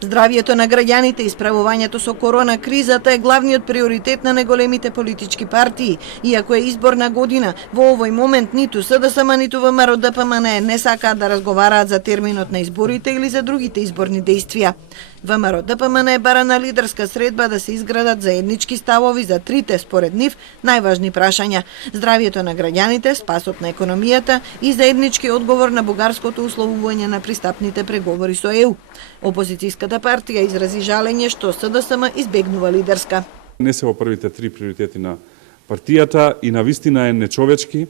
Здравието на граѓаните и справувањето со корона кризата е главниот приоритет на неголемите политички партии. Иако е изборна година, во овој момент ниту СДСМ, ниту ВМРО ДПМН не сакаат да разговараат за терминот на изборите или за другите изборни действија. ВМРО ДПМН бара на лидерска средба да се изградат заеднички ставови за трите, според нив, најважни прашања: здравието на граѓаните, спасот на економијата и заеднички одговор на бугарското условување на пристапните преговори со ЕУ. Опозицијската партија изрази жалење што СДСМ избегнува лидерска. Не се во првите три приоритети на партијата и на вистина е нечовечки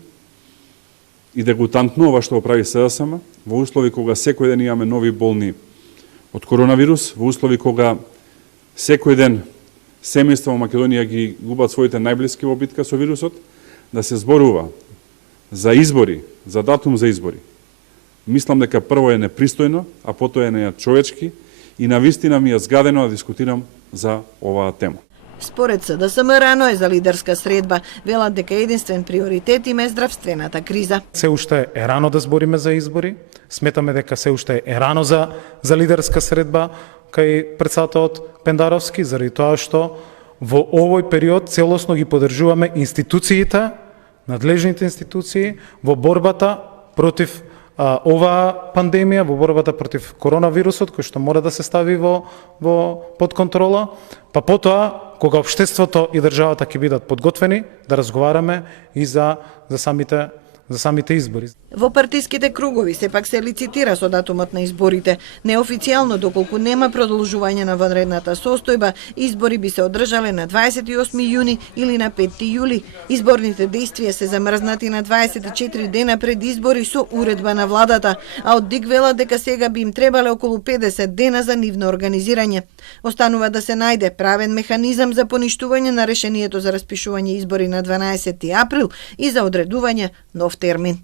и дегутантно ова што го прави СДСМ во услови кога секој ден имаме нови болни од коронавирус, во услови кога секој ден семејства во Македонија ги губат своите најблиски во битка со вирусот, да се зборува за избори, за датум за избори. Мислам дека прво е непристојно, а потоа е нечовечки и навистина ми е згадено да дискутирам за оваа тема. Според СДСМ рано е за лидерска средба, велат дека единствен приоритет им е здравствената криза. Се уште е рано да збориме за избори, сметаме дека се уште е рано за лидерска средба кај председателот Пендаровски, заради тоа што во овој период целосно ги поддржуваме институциите, надлежните институции во борбата против оваа пандемија, во борбата против коронавирусот, кој што мора да се стави под контрола, па потоа, кога општеството и државата ќе бидат подготвени, да разговараме и за самите избори. Во партиските кругови сепак се лицитира со датумот на изборите. Неофицијално, доколку нема продолжување на vanредната состојба, избори би се одржале на 28 јуни или на 5 јули. Изборните действија се замрзнати на 24 дена пред избори со уредба на владата, а од ДИК велат дека сега би им требале околу 50 дена за нивно организирање. Останува да се најде правен механизам за поништување на решението за распишување избори на 12 април и за одредување нов термин.